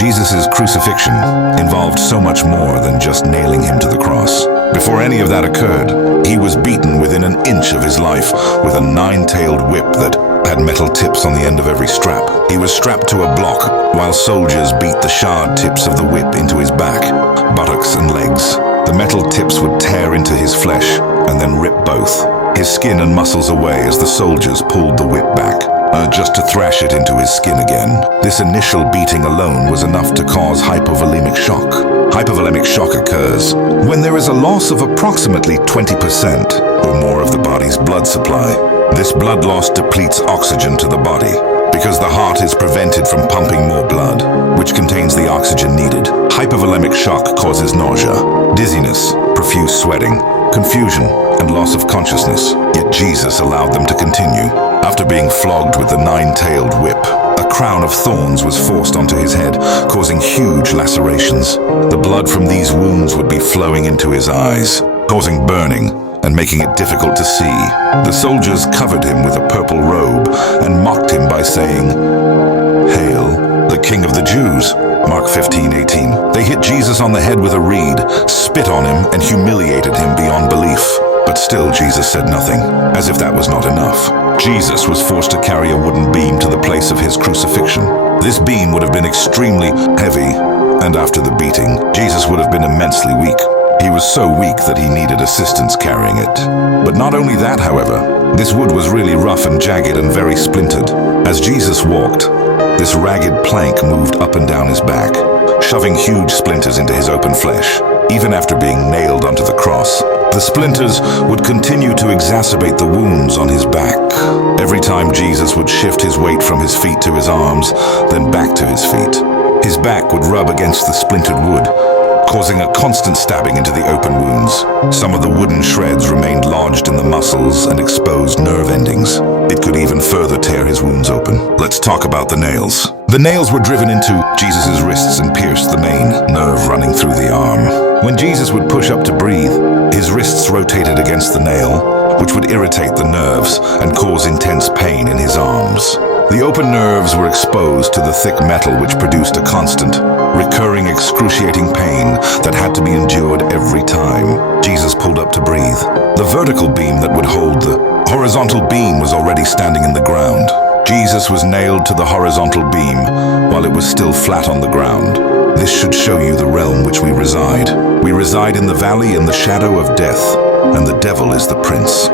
Jesus' crucifixion involved so much more than just nailing him to the cross. Before any of that occurred, he was beaten within an inch of his life with a nine-tailed whip that had metal tips on the end of every strap. He was strapped to a block while soldiers beat the shard tips of the whip into his back, buttocks and legs. The metal tips would tear into his flesh and then rip both his skin and muscles away as the soldiers pulled the whip back, just to thrash it into his skin again. This initial beating alone was enough to cause hypovolemic shock. Hypovolemic shock occurs when there is a loss of approximately 20% or more of the body's blood supply. This blood loss depletes oxygen to the body because the heart is prevented from pumping more blood, which contains the oxygen needed. Hypovolemic shock causes nausea, dizziness, profuse sweating, confusion, and loss of consciousness. Yet Jesus allowed them to continue. After being flogged with the nine-tailed whip, a crown of thorns was forced onto his head, causing huge lacerations. The blood from these wounds would be flowing into his eyes, causing burning and making it difficult to see. The soldiers covered him with a purple robe and mocked him by saying, "Hail, the King of the Jews." Mark 15:18. They hit Jesus on the head with a reed, spit on him, and humiliated him beyond belief. But still Jesus said nothing, as if that was not enough. Jesus was forced to carry a wooden beam to the place of his crucifixion. This beam would have been extremely heavy, and after the beating, Jesus would have been immensely weak. He was so weak that he needed assistance carrying it. But not only that, however, this wood was really rough and jagged and very splintered. As Jesus walked, this ragged plank moved up and down his back, shoving huge splinters into his open flesh. Even after being nailed onto the cross, the splinters would continue to exacerbate the wounds on his back. Every time Jesus would shift his weight from his feet to his arms, then back to his feet, his back would rub against the splintered wood, causing a constant stabbing into the open wounds. Some of the wooden shreds remained lodged in the muscles and exposed nerve endings. It could even further tear his wounds open. Let's talk about the nails. The nails were driven into Jesus' wrists and pierced the main nerve running through the arm. When Jesus would push up to breathe, his wrists rotated against the nail, which would irritate the nerves and cause intense pain in his arms. The open nerves were exposed to the thick metal, which produced a constant, recurring, excruciating pain that had to be endured every time Jesus pulled up to breathe. The vertical beam that would hold the horizontal beam was already standing in the ground. Jesus was nailed to the horizontal beam while it was still flat on the ground. This should show you the realm which we reside. We reside in the valley in the shadow of death, and the devil is the prince.